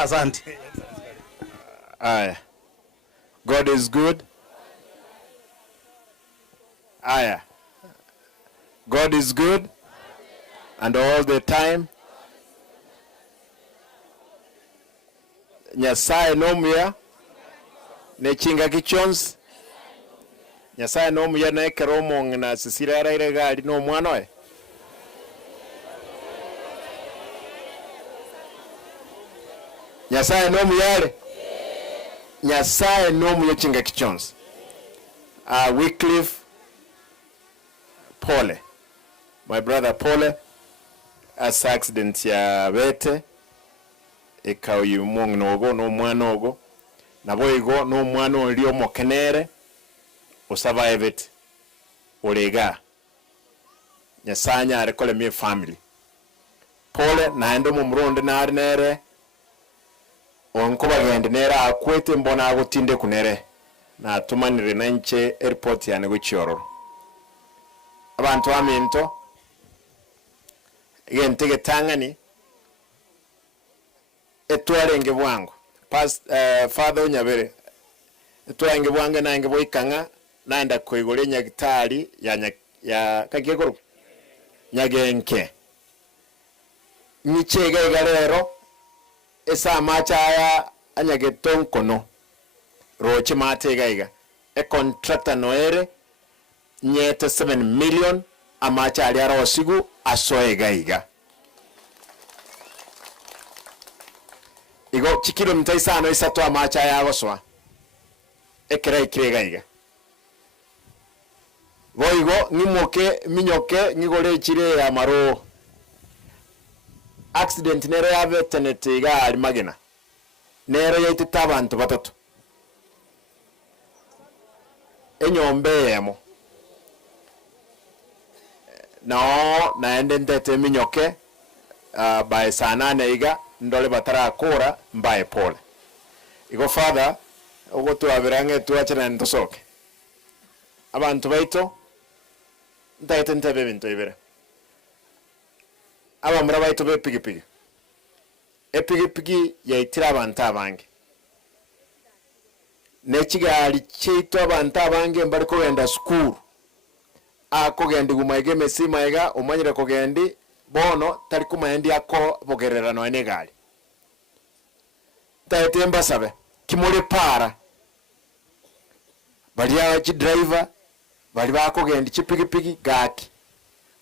Asante. Aya. God is good. Aya. God is good. And all the time. Nyasaye nomuya. Nechinga kichons. Nyasaye nomuya nekero omong na sisirara ire gali no mwana we. Nyasaye nomuyale. Nyasaye nomuya chinga kichons. Wycliffe Pole. My brother Pole as accident ya bete eka uyu mong nogo no mwana ogo nabo igo no mwana oli omokenere osurvive it olega Nyasanya arekole mi family Pole naende mu muronde nari nere onko bagende nera akwete mbona agotinde kunere na tumanire nanche airport ya nego chiororo abantu aminto igentege tangani etwarenge bwangu past father Nyabere etwarenge bwangu nange boikanga naenda koigole nyagitari ya kakekoro nyagenke nichega igarero esa machaya anyagetonkono roche matega iga e contractor noere nyete 7 million amacha aliara osigu asoega iga igo chikilo mtaisano isato amacha yagoswa ekera ikirega iga goigo ngimoke minyoke ngigole chire ya maro accident nero ya vetenete iga ali magena nero yaitita abantu batatu enyombe yemo no naende ndete minyoke by sana neiga ndole batara akora mbaye Pole igo father ugo tuabirange tuachana ntosoke abantu baito ndaite ntebe bintu ibere aba mura baito be pigipigi epigipigi yaitira abantu abange nechigali chito abantu abange mbari ko genda school akogendi gumaige mesima ega umanyire kogendi bono tari kumaendi ako bogererano ene gali taetemba sabe kimole para bali ya chi driver bali bakogendi chipigipigi gaki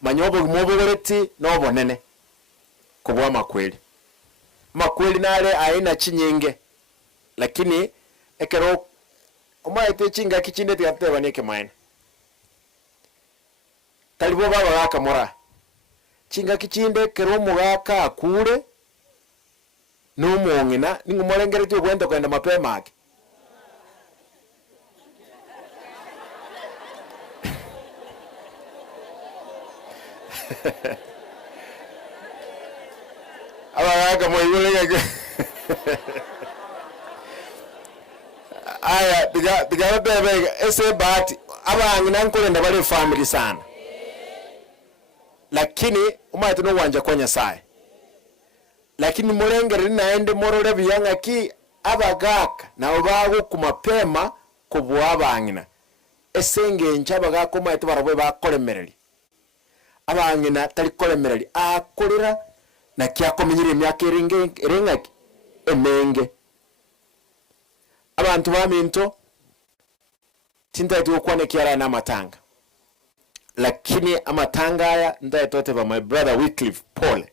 manyobo gumobogoreti no bonene kubwa makweli nale aina chinyenge lakini ekero omaite chinga kichinde tigateba neke maene talibo baba bakamora chinga kichinde kero mugaka akure no mongina ningumorengere tyo kwenda mapema ake aba moyulega aya diga bebe ese bahati abangina nkolenda bale family sana lakini umaite no wanja kwa Nyasaye lakini murengere naende morore biyanga ki abagaka na bago kumapema kubwa abangina esenge nchabaga kumaite barabwe bakolemereri abangina tali kolemereri akolera na kyakomenyire emyaka erengaki emenge abantu baminto tindaiti okwane kiara na matanga lakini amatanga aya ndaitote ba my brother Wycliffe Pole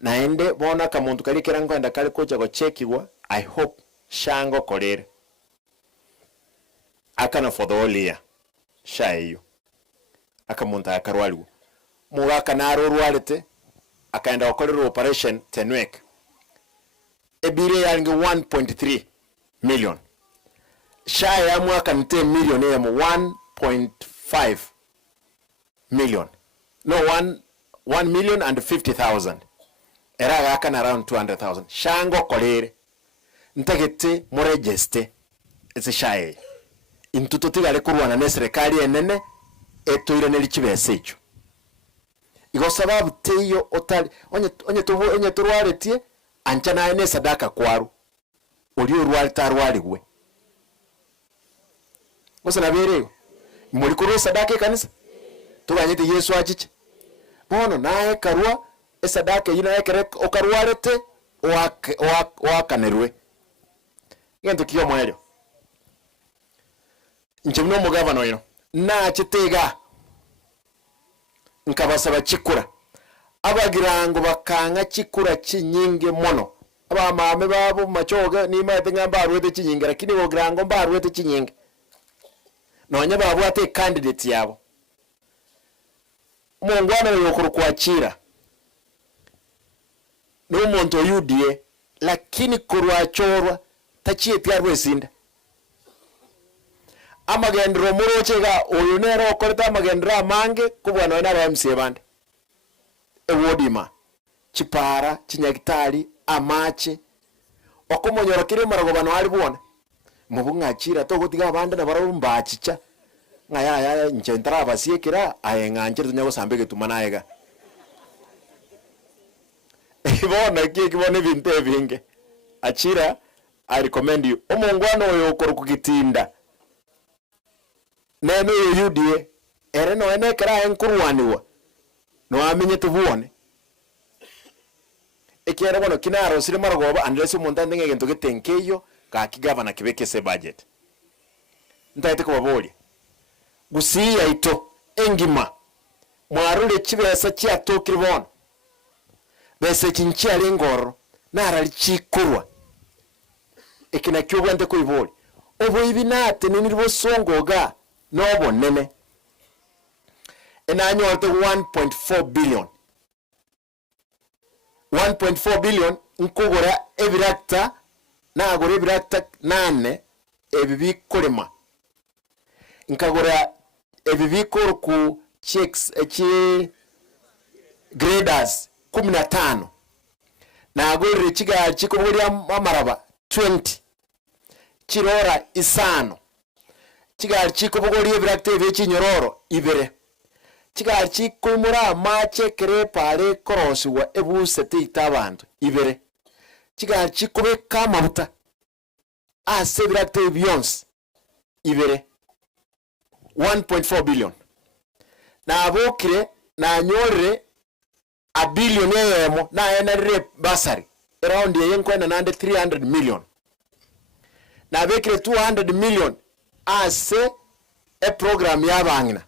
naende bona kamuntu kali kerango enda kali koja go chekiwa I hope shango kolere akana for the whole year shayo akamuntu akarwaliwo muwaka naro rwalete akaenda okolera operation tenwek ebire yange 1.3 million shaya ya mwaka nte million ya 1.5 million no 1,050,000 era gaka na around 200,000 shango kolere ntagete mo register ese shaye intuto tigale kurwana ne serikali enene etoire ne lichibesecho igo sababu teyo otali onye turwaretie ancha naye sadaka kwaru oli orwali tarwaligwe gosa naberego muri kuru sadaka kanisa tuganyite Yesu achiche bono naye karwa esadaka yina yekere okarwarete wakanerwe gento kiyo mwelyo njimno mugavano yino na chitega nkabasaba chikura abagirango bakanga chikura chinyinge mono abamame babo machoga ni mate ngamba arwete chinyinge lakini bogirango mba arwete chinyinge nonya babo ate candidate yabo mungwana yokuru kwachira no muntu yudie lakini kurwachorwa tachie pyarwe sinda amagendro murochega oyunero okoreta amagendra mange kubwana na BMC bande ewodima chipara chinyagitari amache okomonyoro kire maragobano ali bwona mubungachira to gutiga bande na barumba chicha ngaya nchentara basiekira ayenganjira tunyago sambege tumanaega ibona kibone binte binge achira I recommend you omongwano oyo korukugitinda neno yudie ere no ene kra enkurwaniwa no amenye tubuone ekere bono kinaro sire maragoba andresi montande ngento getenkeyo ka kigavana kibekese budget ndaite ko baboli gusiya ito engima mwarule chibesa chiatokire bono bese chinchi alengoro narali chikurwa ekina kyobwante ko iboli obo ibinate niniribo songoga nobo nene enanyote 1.4 billion 1.4 billion nkugora ebirakta nagora ebirakta 8 ebibikolema nkagora ebibikoro ku checks graders 15 nagora chiga chikobori amaraba 20 chirora isano chiga chikobori ebirakta ebichinyororo ibere chiga chikumura mache kere pare koroswa ebusete itabantu ibere chiga chikobeka amabuta ase birakta ebyons ibere 1.4 billion na abokire na nyorre a billion yemo na enere basari around yenkwena nande 300 million na abekire 200 million ase a program yabangina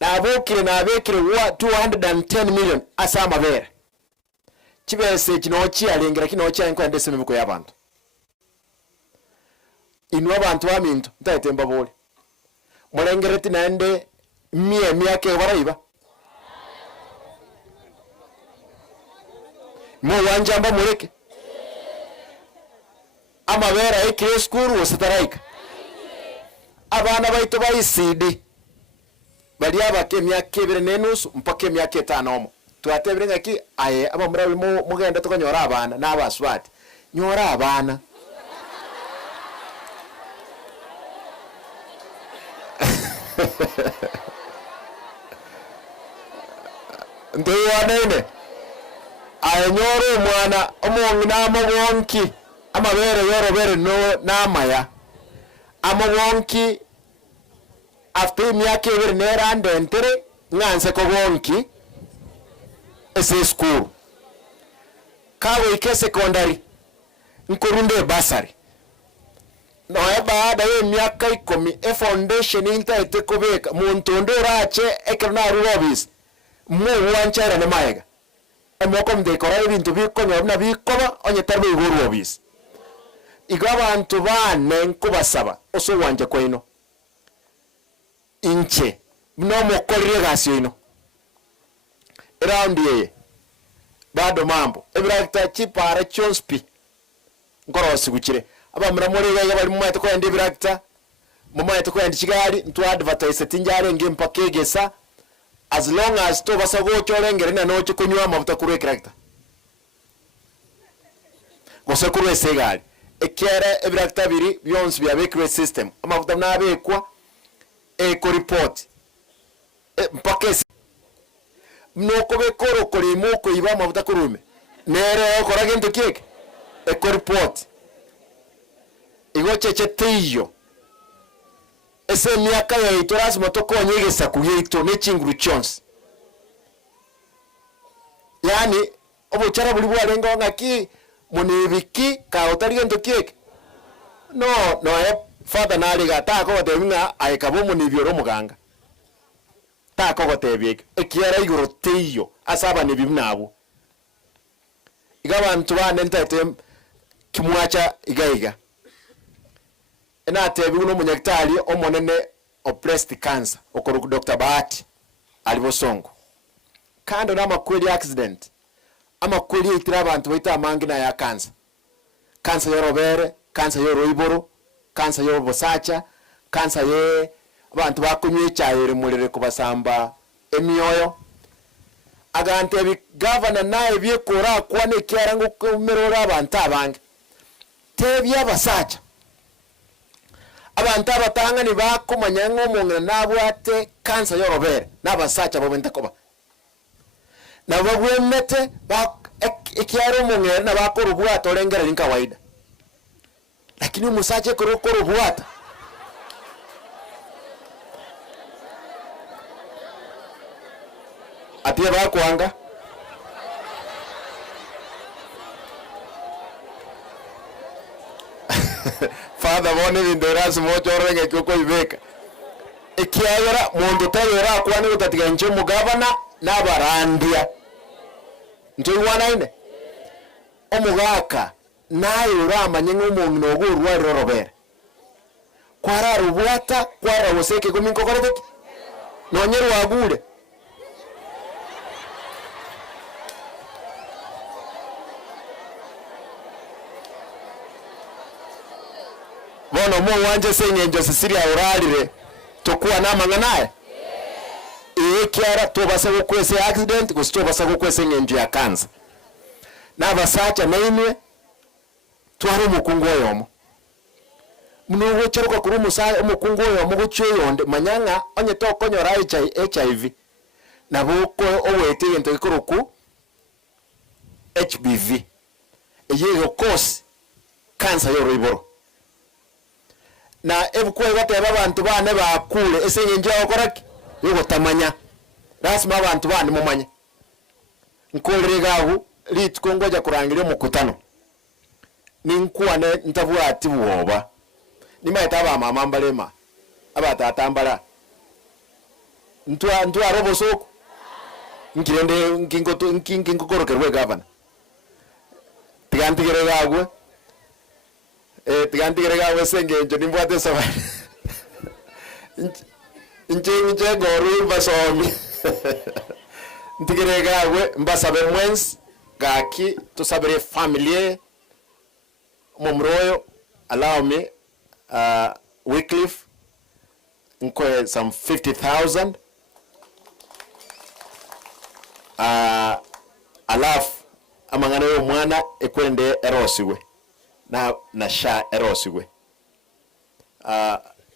na abokire na abekire 210 million asa amabere chibese kino chialengira kino chiankwende semebiko yabantu inwa bantu baminto ntayitemba bole mulengereti nande myake baraiba mu wanjamba muleke amabera ekire skuru osataraika abana baito bayisidi bali abake myake 2 mpaka myake 5 twatebirenga ki aye abamura mugenda tukanyora abana n'abaswati nyora abana ndewanene ayonyoro mwana omongina amabonki amabere yorobere no namaya amabonki after myake ebere nerande entere nganse ko bonki ese school kawe ike secondary nkorunde basari no baada ya myaka 10 foundation intaite kobeka muntu ndorache ekrna rubis mu wanchara ne maega amoko mdekora ibintu bikonyo na bikoba onye tarbe rubis igabantu bane nkubasaba oso wanje ko ino inche no mokorire gasyo ino around ye bado mambo ebrakta chipara chonspi ngorosi gukire abamura muri gaga bari mu mayito kwende birakta mu mayito kwende kigali ntu advertise tinjare ngimpa kegesa as long as to basago cyorengere na no chikunywa amabuta kuri character gose kuri segali ekere ebirakta biri byons bya bakery system amabuta nabekwa eco report mpaka mnoko bekoro kolimo ko iba mabuta kurume nere okora gintu kike eko report igo cheche tiyo ese miaka ya itoras motoko nyegesa kuyito ne chinguru chons yani obuchara buli bwarenga ngaki munibiki ka otari gintu kike no father nari gata ko deminga aikabo munibyo muganga ta ko gotebye ekiara iguru tiyo asaba ni bimnabo igabantu bane ntete kimwacha igaiga ena tebi uno munyaktari omonene of breast cancer okoro Dr. Bahati alibosongo kando na makweli accident ama kweli itira abantu baita amangina ya cancer yorobere cancer yoroiboro cancer yobosacha cancer ye abantu bakunywe cyayere murere kubasamba emyoyo agante bi governor naye byekora kwane kyarango kumerora abantu abange tebya basacha abantu abatanga ni bakomanya ng'omongera nabwate cancer yorobere nabasacha bobenta koba nababwemete ekyaro mongera nabakora ubwato olengera ni kawaida lakini umusache korokoro ubwata atie bakwanga father bone bindoras mochorenge kyoko ibeka ekiayora mundu tayora kwane utatiga nche mugabana nabarandia nto wana omugaka nayo ramanye ng'umuntu ogurwa rorobere kwara rubwata kwara woseke gominko korobeki nonyeru wagure bono mo wanje sengenjo sisiria uralire tokuwa namanga naye kiara tobasa gukwese accident gustobasa gukwese ngenjo ya cancer nabasacha nainwe twari mukungu yomo munugo cheruka kuri musa mukungu yomo gucyeyonde manyanga onye tokonyora HIV nabuko owete yento ikuruku HBV eyego cause cancer yoriboro na ebukwe bateba abantu bane bakule esenyenje okoraki yogo tamanya rasima abantu bane mumanye nkoleregahu litkongoja kurangira mukutano ninkuwane ntabwati buoba nimaita aba mama mbalema abatatambala ntwa robosoko nkirende nkingokorokerwe gavana tigantigere gagwe tigantigere gagwe sengenjo nimbwate sawa nje goru basomi ntigere gagwe mbasabe mwens gaki tusabere family Momroyo, allow me, Wycliffe, some 50,000. Alafu, amangana yo mwana, ekwende erosiwe. Na sha erosiwe.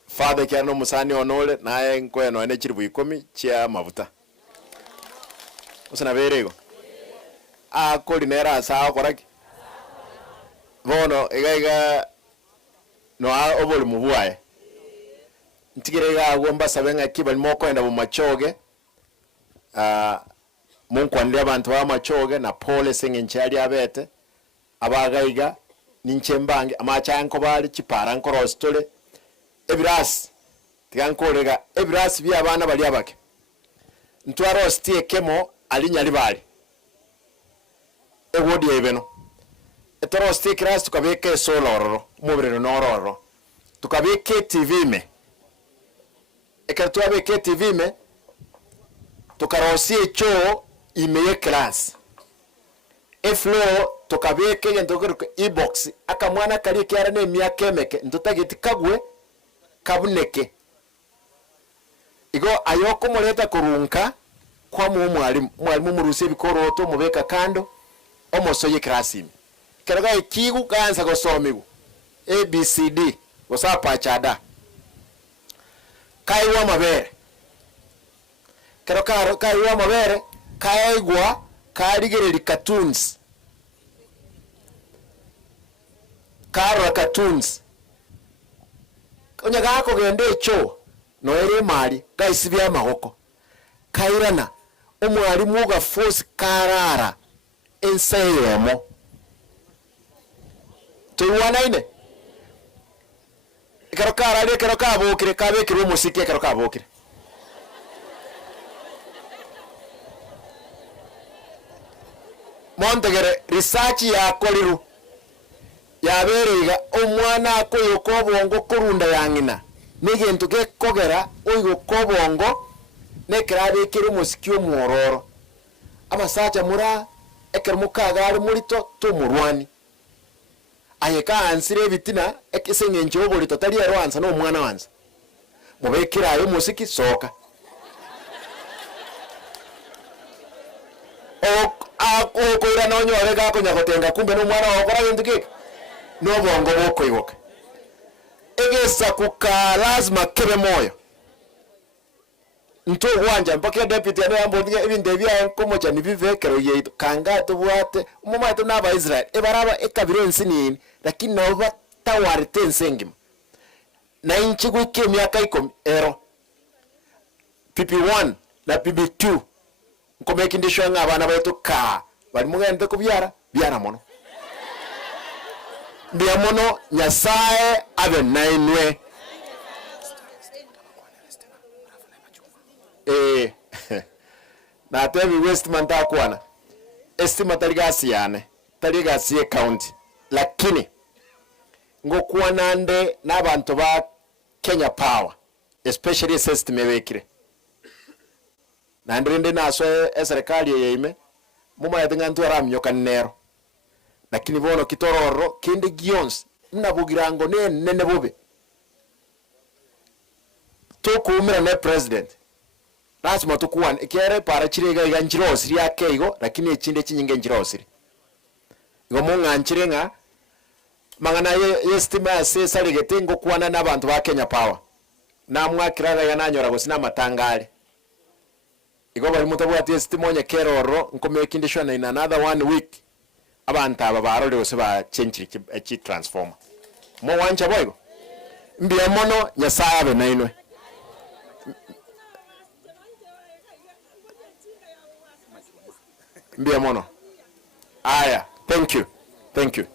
Father kiano musani onole, na nkwe no ene chiribu ikomi, chia mavuta. Usana verego. Koli nera saa koraki. Bono egaiga no obole mubuaye ntigirega agomba sabenga kibali moko enda mu machoge munkwandira abantu ba machoge na pole sengenchali abete abagaiga ninchembange amachanko bali chipara nkoro stole ebras tigankorega ebras bya abana bali abake ntwaro stie kemo alinyali bali ewodi ebeno etoro stikras tukabeke soloro mubirero nororo tukabeke TV me ekatwabeke TV me tukarosie cho imeye class eflo tukabeke ngendo e-box akamwana kali kyara ne myakemeke ndutagiti kagwe kabuneke igo ayoko muleta kurunka kwa mwalimu murusie bikoroto mubeka kando omosoye class ime keraga ikigu kanza gosomigu ABCD gosapa chada kaiwa mabere kero kaiwa mabere kaegwa karigereri cartoons karo cartoons onya gako gende cho no ere mali gaisibya amahoko kairana omwalimu ga force karara enseyemo tuwanaine karo karari karo kabukire kabekire umusiki karo kabukire montegere research ya koliru yaberega omwana akoyo kobongo korunda yangina nigintu gekogera oigo kobongo nekrabekire umusiki omwororo amasacha mura ekermukaga ari murito tumurwani ayeka ansire bitina ekisengenje obolito tali yarwanza no mwana wanza mubekira ayo musiki soka koira no nyore ga kunya gotenga kumbe no mwana wakora bintu kike no bongo boko iwoka egesa kuka lazima kebe moyo nto wanja mpaka deputy ano yambonye ibinde bya komocha nibivekero yeito kanga tubwate umuma to naba Israel ebaraba ekabiro nsini lakini nabo batawarite nsengima na inchi gwike myaka 10 ero PP1 na PP2 nkomeka indisho ngabana baito ka bali mugende kubyara byara mono bya mono nyasaye abe nainwe na tevi Westman takwana estima taligasiane taligasiye county lakini ngokuwa nande n'abantu ba Kenya Power especially system ebekire nandrinde naso serikali yeime muma yatinga ntwara mnyoka nero lakini bono kitororo kindi gions nabugirango nene bobe tokumira ne president lazima tukuwan ekere para chirega iganjirosiri yakeigo lakini echinde chinyinge njirosiri igo munganchirenga mangana yestima sesaligete ngo kuwana n'abantu ba Kenya Power namwakiraga yananyora gusina matangale igo bari mutabwati estima onye keroro nkomeka indishwana in another 1 week abantu aba barole gose ba change echi transformer mo wanja boygo mbiya mono nyasabe nainwe mbiya mono aya thank you